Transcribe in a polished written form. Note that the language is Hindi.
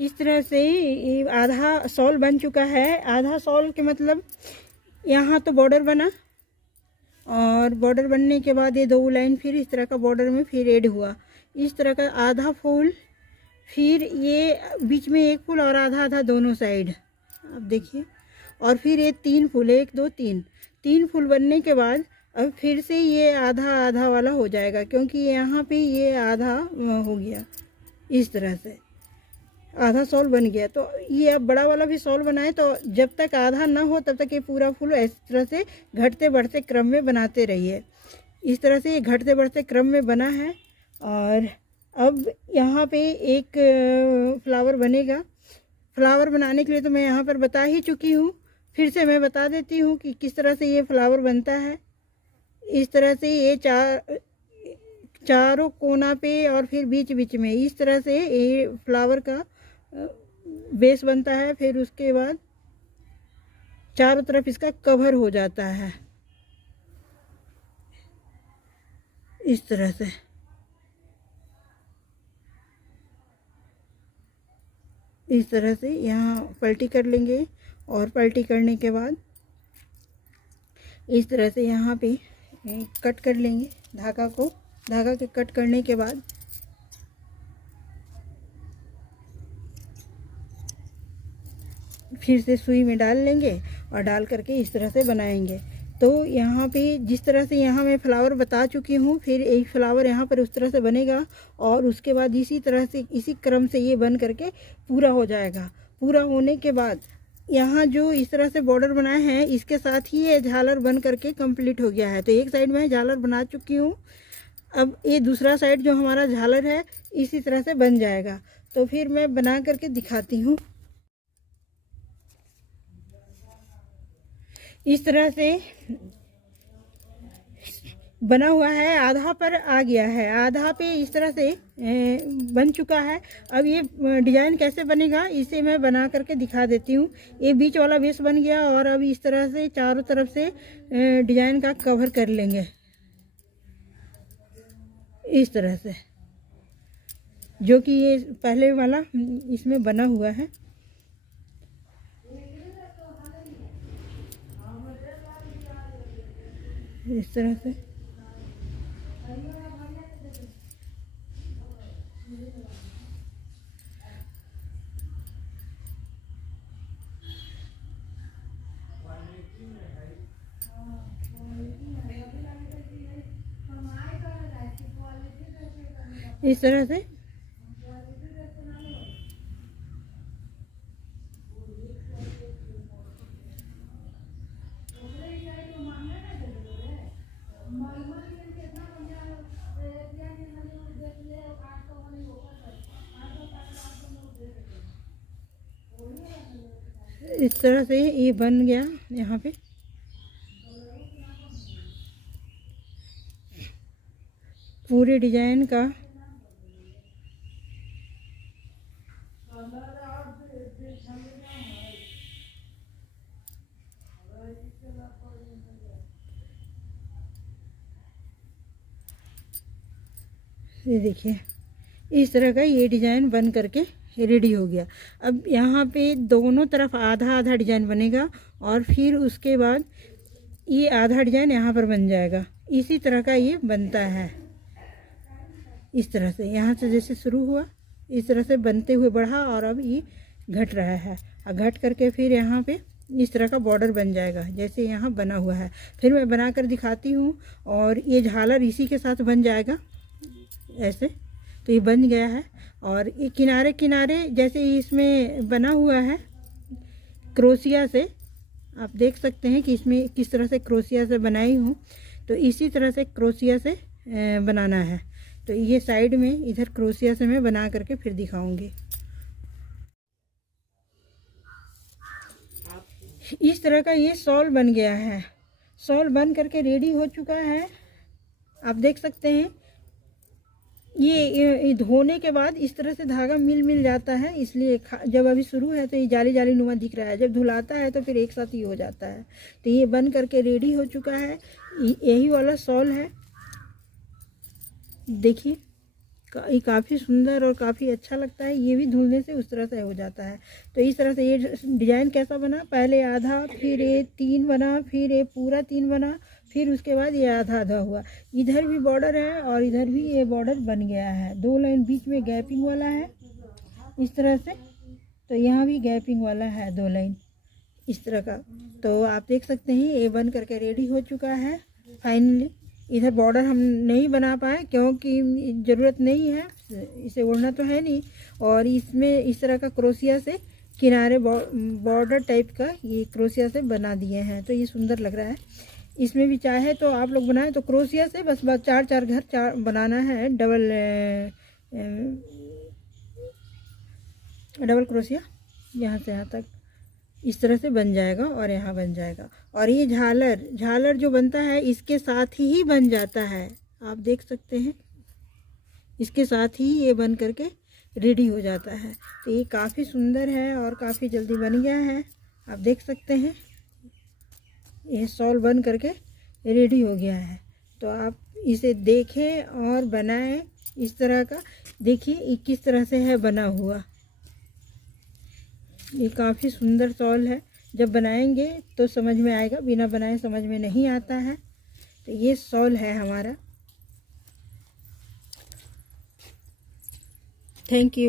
इस तरह से ये आधा शॉल बन चुका है। आधा शॉल के मतलब यहाँ तो बॉर्डर बना, और बॉर्डर बनने के बाद ये 2 लाइन फिर इस तरह का बॉर्डर में फिर ऐड हुआ। इस तरह का आधा फूल, फिर ये बीच में एक फूल और आधा आधा दोनों साइड, आप देखिए। और फिर ये 3 फूल, 1 2 3 फूल बनने के बाद अब फिर से ये आधा आधा वाला हो जाएगा, क्योंकि यहाँ पे ये आधा हो गया। इस तरह से आधा शॉल बन गया। तो ये अब बड़ा वाला भी शॉल बनाए, तो जब तक आधा ना हो तब तक ये पूरा फूल इस तरह से घटते बढ़ते क्रम में बनाते रहिए। इस तरह से ये घटते बढ़ते क्रम में बना है। और अब यहाँ पे एक फ्लावर बनेगा। फ्लावर बनाने के लिए तो मैं यहाँ पर बता ही चुकी हूँ, फिर से मैं बता देती हूँ कि किस तरह से ये फ्लावर बनता है। इस तरह से ये चारों कोना पे और फिर बीच बीच में इस तरह से ये फ्लावर का बेस बनता है। फिर उसके बाद चारों तरफ इसका कवर हो जाता है इस तरह से। इस तरह से यहाँ पलटी कर लेंगे, और पलटी करने के बाद इस तरह से यहाँ पे कट कर लेंगे धागा को। धागा के कट करने के बाद फिर से सुई में डाल लेंगे और डाल करके इस तरह से बनाएंगे। तो यहाँ पे जिस तरह से यहाँ मैं फ्लावर बता चुकी हूँ, फिर एक फ्लावर यहाँ पर उस तरह से बनेगा, और उसके बाद इसी तरह से इसी क्रम से ये बन करके पूरा हो जाएगा। पूरा होने के बाद यहाँ जो इस तरह से बॉर्डर बनाए हैं, इसके साथ ही ये झालर बन करके कंप्लीट हो गया है। तो एक साइड में झालर बना चुकी हूँ, अब ये दूसरा साइड जो हमारा झालर है इसी तरह से बन जाएगा। तो फिर मैं बना करके दिखाती हूँ। इस तरह से बना हुआ है, आधा पर आ गया है, आधा पे इस तरह से बन चुका है। अब ये डिजाइन कैसे बनेगा इसे मैं बना करके दिखा देती हूँ। ये बीच वाला बेस बन गया, और अब इस तरह से चारों तरफ से डिजाइन का कवर कर लेंगे इस तरह से, जो कि ये पहले वाला इसमें बना हुआ है। इस तरह से इस तरह से इस तरह से ये बन गया। यहाँ पे पूरे डिजाइन का ये देखिए, इस तरह का ये डिजाइन बन करके रेडी हो गया। अब यहाँ पे दोनों तरफ आधा आधा डिजाइन बनेगा, और फिर उसके बाद ये आधा डिजाइन यहाँ पर बन जाएगा। इसी तरह का ये बनता है। इस तरह से यहाँ से जैसे शुरू हुआ इस तरह से बनते हुए बढ़ा, और अब ये घट रहा है, और घट करके फिर यहाँ पे इस तरह का बॉर्डर बन जाएगा जैसे यहाँ बना हुआ है। फिर मैं बना कर दिखाती हूँ, और ये झालर इसी के साथ बन जाएगा ऐसे। तो ये बन गया है, और ये किनारे किनारे जैसे इसमें बना हुआ है क्रोशिया से, आप देख सकते हैं कि इसमें किस तरह से क्रोशिया से बनाई हूँ। तो इसी तरह से क्रोशिया से बनाना है। तो ये साइड में इधर क्रोशिया से मैं बना करके फिर दिखाऊंगी। इस तरह का ये शॉल बन गया है। शॉल बन करके रेडी हो चुका है, आप देख सकते हैं। ये धोने के बाद इस तरह से धागा मिल जाता है, इसलिए जब अभी शुरू है तो ये जाली जाली नुमा दिख रहा है, जब धुलाता है तो फिर एक साथ ही हो जाता है। तो ये बन करके रेडी हो चुका है। यही वाला शॉल है, देखिए ये काफ़ी सुंदर और काफ़ी अच्छा लगता है। ये भी धुलने से उस तरह से हो जाता है। तो इस तरह से ये डिज़ाइन कैसा बना, पहले आधा, फिर ये 3 बना, फिर ये पूरा 3 बना, फिर उसके बाद ये आधा आधा हुआ। इधर भी बॉर्डर है और इधर भी ये बॉर्डर बन गया है। 2 लाइन बीच में गैपिंग वाला है इस तरह से। तो यहाँ भी गैपिंग वाला है 2 लाइन इस तरह का। तो आप देख सकते हैं ये बन करके रेडी हो चुका है फाइनली। इधर बॉर्डर हम नहीं बना पाए क्योंकि ज़रूरत नहीं है, इसे ओढ़ना तो है नहीं। और इसमें इस तरह का क्रोशिया से किनारे बॉर्डर टाइप का ये क्रोशिया से बना दिए हैं, तो ये सुंदर लग रहा है। इसमें भी चाहे तो आप लोग बनाएं तो क्रोशिया से बस 4 घर बनाना है, डबल क्रोशिया यहाँ से यहाँ तक इस तरह से बन जाएगा और यहाँ बन जाएगा। और ये झालर जो बनता है इसके साथ ही बन जाता है, आप देख सकते हैं इसके साथ ही ये बन करके रेडी हो जाता है। तो ये काफ़ी सुंदर है और काफ़ी जल्दी बन गया है, आप देख सकते हैं ये शॉल बन करके रेडी हो गया है। तो आप इसे देखें और बनाएं इस तरह का। देखिए ये किस तरह से है बना हुआ, ये काफ़ी सुंदर शॉल है। जब बनाएंगे तो समझ में आएगा, बिना बनाए समझ में नहीं आता है। तो ये शॉल है हमारा। Thank you.